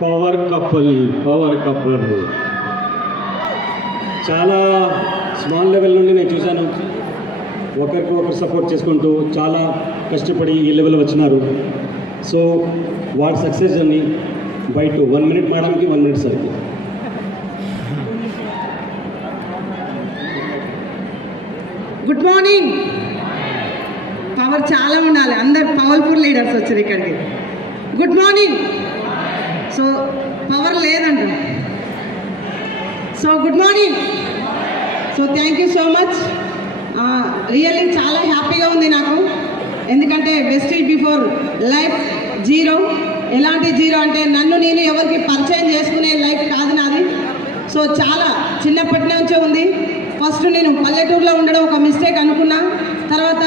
Power couple power couple చాలా small level నుండి నేను చూశాను. ఒకరికి ఒకరు సపోర్ట్ చేసుకుంటూ చాలా కష్టపడి ఈ లెవెల్ వచ్చినారు. సో వాడి సక్సెస్ అని బయట వన్ మినిట్ మేడంకి వన్ మినిట్ సార్కి గుడ్ మార్నింగ్ పవర్ చాలా ఉండాలి. అందరు పవర్ఫుల్ లీడర్స్ వచ్చారు ఇక్కడికి. గుడ్ మార్నింగ్ సో పవర్ లేదంట. So good morning so thank you so much really చాలా హ్యాపీగా ఉంది నాకు. ఎందుకంటే వెస్టేజ్ బిఫోర్ లైఫ్ జీరో ఎలాంటి జీరో అంటే నన్ను నేను ఎవరికి పరిచయం చేసుకునే లైఫ్ కాదు నాది. సో చాలా చిన్నప్పటి నుంచే ఉంది. ఫస్ట్ నేను పల్లెటూరులో ఉండడం ఒక మిస్టేక్ అనుకున్నా. తర్వాత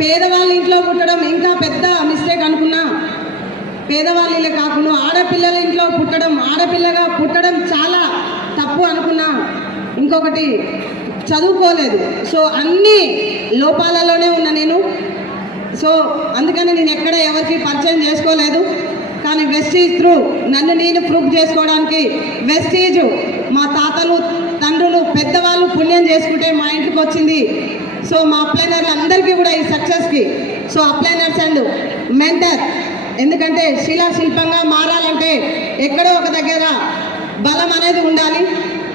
పేదవాళ్ళ ఇంట్లో పుట్టడం ఇంకా పెద్ద మిస్టేక్ అనుకున్నా. పేదవాళ్ళే కాకుండా ఆడపిల్లల ఇంట్లో పుట్టడం ఆడపిల్లగా పుట్టడం చాలా తప్పు అనుకున్నా. ఇంకొకటి చదువుకోలేదు. సో అన్ని లోపాలలోనే ఉన్నా నేను. సో అందుకని నేను ఎక్కడ ఎవరికి పరిచయం చేసుకోలేదు. కానీ వెస్టీజ్ త్రూ నన్ను నేను ప్రూఫ్ చేసుకోవడానికి వెస్టీజ్ మా తాతలు తండ్రులు పెద్దవాళ్ళు పుణ్యం చేసుకుంటే మా ఇంటికి వచ్చింది. సో మా అప్లైనర్లు అందరికీ కూడా ఈ సక్సెస్కి. So upliners and mentor. ఎందుకంటే శిలా శిల్పంగా మారాలంటే ఎక్కడో ఒక దగ్గర బలం అనేది ఉండాలి.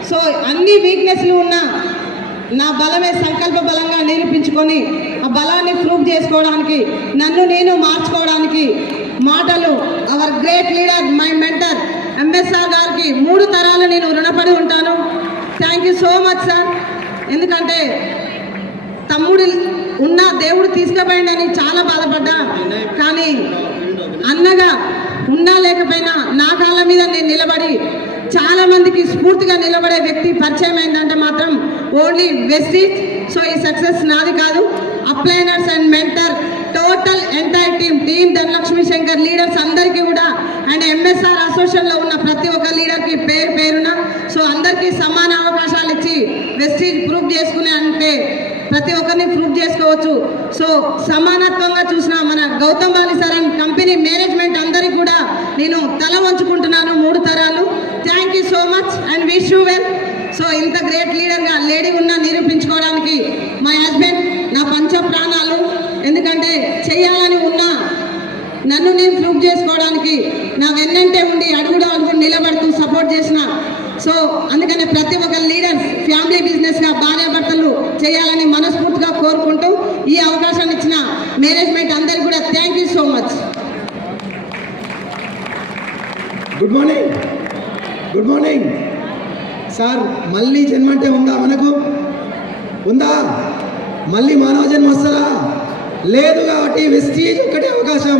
సో అన్ని వీక్నెస్లు ఉన్నా నా బలమే సంకల్ప బలంగా నిరూపించుకొని ఆ బలాన్ని ప్రూవ్ చేసుకోవడానికి నన్ను నేను మార్చుకోవడానికి మాటలు our great leader my mentor MSR గారికి మూడు తరాలు నేను రుణపడి ఉంటాను. Thank you so much sir ఎందుకంటే తమ్ముడు ఉన్న దేవుడు తీసుకుపోయిందని చాలా బాధపడ్డా. కానీ అన్నగా ఉన్నా లేకపోయినా నా కాళ్ళ మీద నేను నిలబడి చాలా మందికి స్ఫూర్తిగా నిలబడే వ్యక్తి పరిచయం అయిందంటే మాత్రం ఓన్లీ వెస్టీజ్ సో ఈ సక్సెస్ నాది కాదు. Upliners and mentor total entire team team Dhanalakshmi Shankar leaders అందరికీ కూడా అండ్ ఎంఎస్ఆర్ అసోసియేషన్లో ఉన్న ప్రతి ఒక్క లీడర్కి పేరు పేరున. సో అందరికీ సమాన అవకాశాలు ఇచ్చి వెస్టీజ్ ప్రూవ్ చేసుకునే అంటే ప్రతి ఒక్కరిని ప్రూవ్ చేసుకోవచ్చు. సో సమానత్వంగా చూసిన మన Gautam Bali sir and company management అందరికీ కూడా నేను తల వంచుకుంటున్నాను మూడు తరాలు. Thank you so much and wish you well so ఇంత గ్రేట్ లీడర్గా లేడీ ఉన్న నిరూపించుకోవడానికి మా హస్బెండ్ నా పంచ ప్రాణాలు. ఎందుకంటే చేయాలని ఉన్నా నన్ను నేను ప్రూవ్ చేసుకోవడానికి నా వెన్నంటే ఉండి అడుగుడు అడుగు నిలబడుతూ సపోర్ట్ చేసిన సో అందుకనే ప్రతి ఒక్క లీడర్స్ ఫ్యామిలీ బిజినెస్గా భార్యాభర్తలు చేయాలని మనస్ఫూర్తిగా కోరుకుంటూ ఈ అవకాశాన్ని ఇచ్చిన మేనేజ్మెంట్ అందరికీ కూడా thank you so much good morning good morning sir మళ్ళీ జన్మ అంటే ఉందా మనకు? ఉందా? మళ్ళీ మానవ జన్మ వస్తారా లేదు కాబట్టి వెస్టీజ్ ఒక్కటే అవకాశం.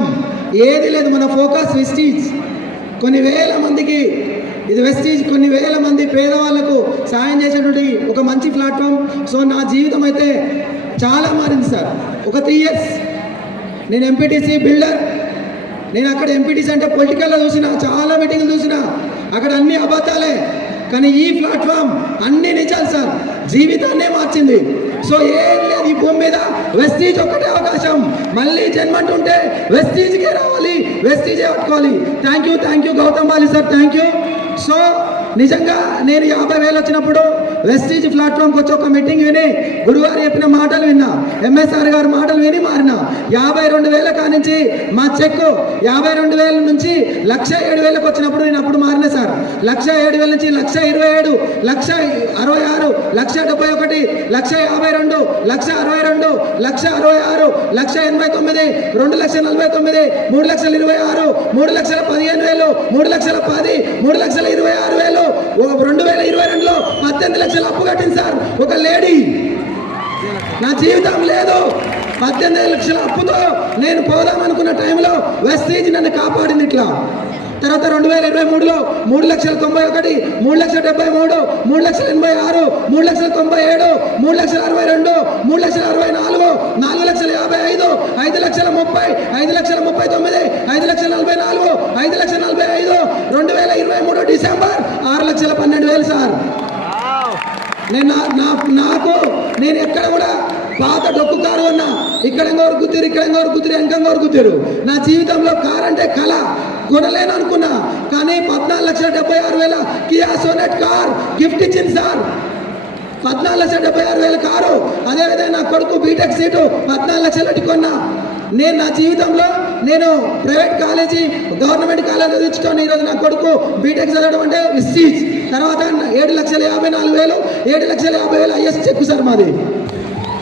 ఏది లేదు మన ఫోకస్ వెస్టీజ్. కొన్ని వేల మందికి ఇది వెస్టీజ్ కొన్ని వేల మంది పేదవాళ్ళకు సాయం చేసేటువంటి ఒక మంచి ప్లాట్ఫామ్. సో నా జీవితం అయితే చాలా మారింది సార్. ఒక త్రీ ఇయర్స్ నేను ఎంపీటీసీ బిల్డర్ నేను అక్కడ ఎంపీటీసీ అంటే పొలిటికల్లో చూసిన చాలా మీటింగ్లు చూసిన. అక్కడ అన్ని అబద్ధాలే. కానీ ఈ ప్లాట్ఫామ్ అన్ని నిజాలు సార్. జీవితాన్నే మార్చింది. సో ఏం లేదు. ఈ భూమి మీద వెస్టీజ్ ఒక్కటే అవకాశం. మళ్ళీ జన్మంటుంటే వెస్టీజ్కే రావాలి. వెస్టీజే పట్టుకోవాలి. Thank you thank you Gautam Bali sir. Thank you so నిజంగా నేను యాభై వేలు వచ్చినప్పుడు వెస్టీజ్ ప్లాట్ఫామ్కి వచ్చి ఒక మీటింగ్ విని గురువారు చెప్పిన మాటలు విన్నా. ఎంఎస్ఆర్ గారి మాటలు విని మారిన. యాభై రెండు వేల కానించి మా చెక్ యాభై రెండు వేల నుంచి లక్ష ఏడు వేలకు వచ్చినప్పుడు నేను అప్పుడు మారిన సార్. లక్ష ఏడు వేల నుంచి లక్ష ఇరవై ఏడు లక్ష అరవై ఆరు లక్ష డెబ్బై ఒకటి లక్ష యాభై రెండు లక్ష అరవై రెండు లక్ష అరవై ఆరు లక్ష ఎనభై తొమ్మిది రెండు లక్షల నలభై తొమ్మిది మూడు లక్షల ఇరవై ఆరు మూడు లక్షల పదిహేను వేలు మూడు లక్షల పది మూడు లక్షల ఇరవై ఆరు వేలు ఓ రెండు వేల పద్దెనిమిది లక్షల అప్పు కట్టింది సార్. ఒక లేడీ. నా జీవితం లేదు. పద్దెనిమిది లక్షల అప్పుతో నేను పోదామనుకున్న టైంలో వెస్టీజ్ నన్ను కాపాడింది ఇట్లా. తర్వాత రెండు వేల ఇరవై మూడులో మూడు లక్షల తొంభై ఒకటి మూడు లక్షల డెబ్బై మూడు మూడు లక్షల ఎనభై ఆరు మూడు లక్షల తొంభై ఏడు మూడు లక్షల అరవై రెండు మూడు లక్షల అరవై నాలుగు నాలుగు లక్షల యాభై ఐదు ఐదు లక్షల ముప్పై ఐదు లక్షల ముప్పై తొమ్మిది ఐదు లక్షల నలభై నాలుగు ఐదు లక్షల నలభై ఐదు రెండు వేల ఇరవై మూడు డిసెంబర్ ఆరు లక్షల పన్నెండు వేలు సార్. నేను నా- నాకు నేను ఎక్కడ కూడా పాత డొక్కు కారు అన్నా ఇక్కడ కొరుకుతారు ఇక్కడ కొరుకుతారు గుద్దిరు కొరుకుతారు నా జీవితంలో కారు అంటే కళ. కొనలేను అనుకున్నా. కానీ పద్నాలుగు లక్షల డెబ్బై ఆరు వేల కియా సోనెట్ కార్ గిఫ్ట్ ఇచ్చింది సార్. పద్నాలుగు లక్షల డెబ్బై ఆరు వేల కారు. అదేవిధంగా నా కొడుకు బీటెక్ సీటు పద్నాలుగు లక్షలకి కొన్నా. నేను నా జీవితంలో నేను ప్రైవేట్ కాలేజీ గవర్నమెంట్ కాలేజీ చదివించుకొని ఈరోజు నా కొడుకు బీటెక్ చదవడం అంటే విస్టీజ్. తర్వాత ఏడు లక్షల యాభై నాలుగు వేలు ఏడు లక్షల యాభై వేలు ఐఎస్ చెక్కు సార్ మాది.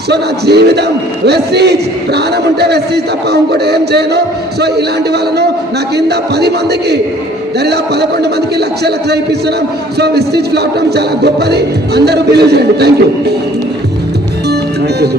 సో నా జీవితం వెస్టీజ్ ప్రాణం ఉంటే వెస్టీజ్ తప్ప ఇంకోటి ఏం చేయను. సో ఇలాంటి వాళ్ళను నా కింద పది మందికి దరిదాపు పదకొండు మందికి లక్ష లక్ష ఇప్పిస్తున్నాం. సో వెస్టీజ్ ప్లాట్ఫామ్ చాలా గొప్పది. అందరూ బిలీవ్ చేయండి. Thank you